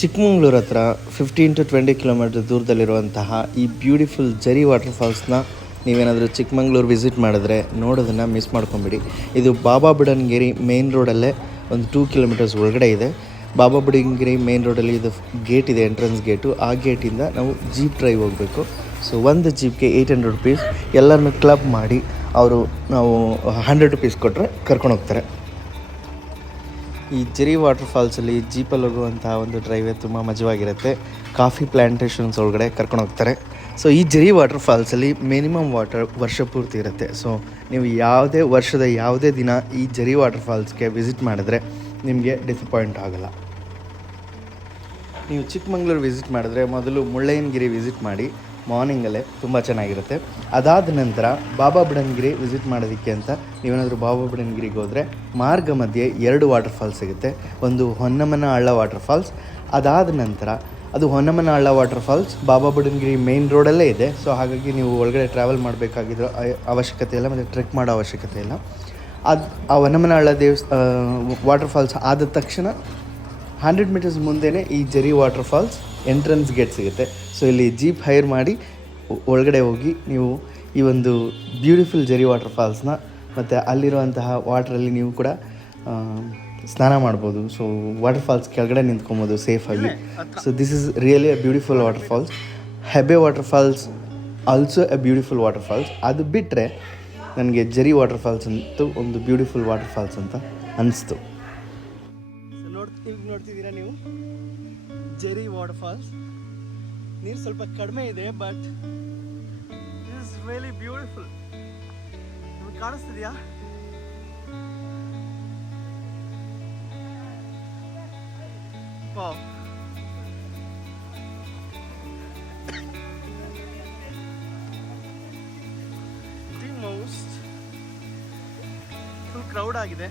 ಚಿಕ್ಕಮಂಗ್ಳೂರು ಹತ್ರ 15 to 20 kilometre ದೂರದಲ್ಲಿರುವಂತಹ ಈ beautiful ಜರಿ ವಾಟರ್ಫಾಲ್ಸ್ನ ನೀವೇನಾದರೂ ಚಿಕ್ಕಮಂಗ್ಳೂರು ವಿಸಿಟ್ ಮಾಡಿದ್ರೆ ನೋಡೋದನ್ನು ಮಿಸ್ ಮಾಡ್ಕೊಂಬಿಡಿ. ಇದು ಬಾಬಾ ಬುಡನ್ಗಿರಿ ಮೇನ್ ರೋಡಲ್ಲೇ ಒಂದು 2 ಕಿಲೋಮೀಟರ್ಸ್ ಒಳಗಡೆ ಇದೆ. ಬಾಬಾ ಬುಡನ್ಗಿರಿ ಮೇನ್ ರೋಡಲ್ಲಿ ಇದು ಗೇಟ್ ಇದೆ, ಎಂಟ್ರೆನ್ಸ್ ಗೇಟು. ಆ ಗೇಟಿಂದ ನಾವು ಜೀಪ್ ಡ್ರೈವ್ ಹೋಗಬೇಕು. ಸೊ ಒಂದು ಜೀಪ್ಗೆ 800 rupees. ಎಲ್ಲರನ್ನೂ ಕ್ಲಬ್ ಮಾಡಿ ನಾವು 100 rupees ಕೊಟ್ಟರೆ ಕರ್ಕೊಂಡು ಹೋಗ್ತಾರೆ. ಈ ಜರಿ ವಾಟರ್ಫಾಲ್ಸಲ್ಲಿ ಜೀಪಲ್ಲಿ ಹೋಗುವಂತಹ ಒಂದು ಡ್ರೈವೇ ತುಂಬ ಮಜವಾಗಿರುತ್ತೆ. ಕಾಫಿ ಪ್ಲ್ಯಾಂಟೇಷನ್ಸ್ ಒಳಗಡೆ ಕರ್ಕೊಂಡು ಹೋಗ್ತಾರೆ. ಸೊ ಈ ಜರಿ ವಾಟರ್ಫಾಲ್ಸಲ್ಲಿ ಮಿನಿಮಮ್ ವಾಟರ್ ವರ್ಷ ಪೂರ್ತಿ ಇರುತ್ತೆ. ಸೊ ನೀವು ವರ್ಷದ ಯಾವುದೇ ದಿನ ಈ ಜರಿ ವಾಟರ್ಫಾಲ್ಸ್ಗೆ ವಿಸಿಟ್ ಮಾಡಿದ್ರೆ ನಿಮಗೆ ಡಿಸಪಾಯಿಂಟ್ ಆಗೋಲ್ಲ. ನೀವು ಚಿಕ್ಕಮಂಗ್ಳೂರು ವಿಸಿಟ್ ಮಾಡಿದ್ರೆ ಮೊದಲು ಮುಳ್ಳಯ್ಯನಗಿರಿ ವಿಸಿಟ್ ಮಾಡಿ, ಮಾರ್ನಿಂಗಲ್ಲೇ ತುಂಬ ಚೆನ್ನಾಗಿರುತ್ತೆ. ಅದಾದ ನಂತರ ಬಾಬಾ ಬುಡನ್ಗಿರಿ ವಿಸಿಟ್ ಮಾಡೋದಕ್ಕೆ ಅಂತ ನೀವೇನಾದರೂ ಬಾಬಾ ಬುಡನ್ಗಿರಿಗೆ ಹೋದರೆ ಮಾರ್ಗ ಮಧ್ಯೆ 2 ವಾಟರ್ಫಾಲ್ಸ್ ಸಿಗುತ್ತೆ. ಒಂದು ಹೊನ್ನಮ್ಮನಹಳ್ಳ ವಾಟರ್ಫಾಲ್ಸ್. ಅದಾದ ನಂತರ ಅದು ಹೊನ್ನಮ್ಮನಹಳ್ಳ ವಾಟರ್ಫಾಲ್ಸ್ ಬಾಬಾ ಬುಡನ್ಗಿರಿ ಮೇನ್ ರೋಡಲ್ಲೇ ಇದೆ. ಸೊ ಹಾಗಾಗಿ ನೀವು ಒಳಗಡೆ ಟ್ರಾವೆಲ್ ಮಾಡಬೇಕಾಗಿರೋ ಅವಶ್ಯಕತೆ ಇಲ್ಲ, ಮತ್ತು ಟ್ರೆಕ್ ಮಾಡೋ ಅವಶ್ಯಕತೆ ಇಲ್ಲ. ಆ ಹೊನ್ನಮ್ಮನಹಳ್ಳ ವಾಟರ್ಫಾಲ್ಸ್ ಆದ ತಕ್ಷಣ 100 meters ಮುಂದೆಯೇ ಈ ಜರಿ ವಾಟರ್ಫಾಲ್ಸ್ ಎಂಟ್ರೆನ್ಸ್ ಗೇಟ್ ಸಿಗುತ್ತೆ. ಸೊ ಇಲ್ಲಿ ಜೀಪ್ ಹೈರ್ ಮಾಡಿ ಒಳಗಡೆ ಹೋಗಿ ನೀವು ಈ ಒಂದು ಬ್ಯೂಟಿಫುಲ್ ಜರಿ ವಾಟರ್ಫಾಲ್ಸ್ನ ಮತ್ತು ಅಲ್ಲಿರುವಂತಹ ವಾಟ್ರಲ್ಲಿ ನೀವು ಕೂಡ ಸ್ನಾನ ಮಾಡ್ಬೋದು. ಸೊ ವಾಟರ್ಫಾಲ್ಸ್ ಕೆಳಗಡೆ ನಿಂತ್ಕೊಬೋದು ಸೇಫಾಗಿ. So this is really a beautiful waterfalls. Hebbe waterfalls also A beautiful waterfalls. ಅದು ಬಿಟ್ಟರೆ ನನಗೆ ಜರಿ ವಾಟರ್ಫಾಲ್ಸ್ ಅಂತೂ ಒಂದು ಬ್ಯೂಟಿಫುಲ್ ವಾಟರ್ಫಾಲ್ಸ್ ಅಂತ ಅನಿಸ್ತು. ಈಗ ನೋಡ್ತಿದ್ದೀರಾ ನೀವು ಜರಿ ವಾಟರ್ಫಾಲ್ಸ್. ನೀರು ಸ್ವಲ್ಪ ಕಡಿಮೆ ಇದೆ, but it is really beautiful. ನಿಮಗೆ ಕಾಣಿಸ್ತಿದೆಯಾ? Wow, the most full crowd ಆಗಿದೆ.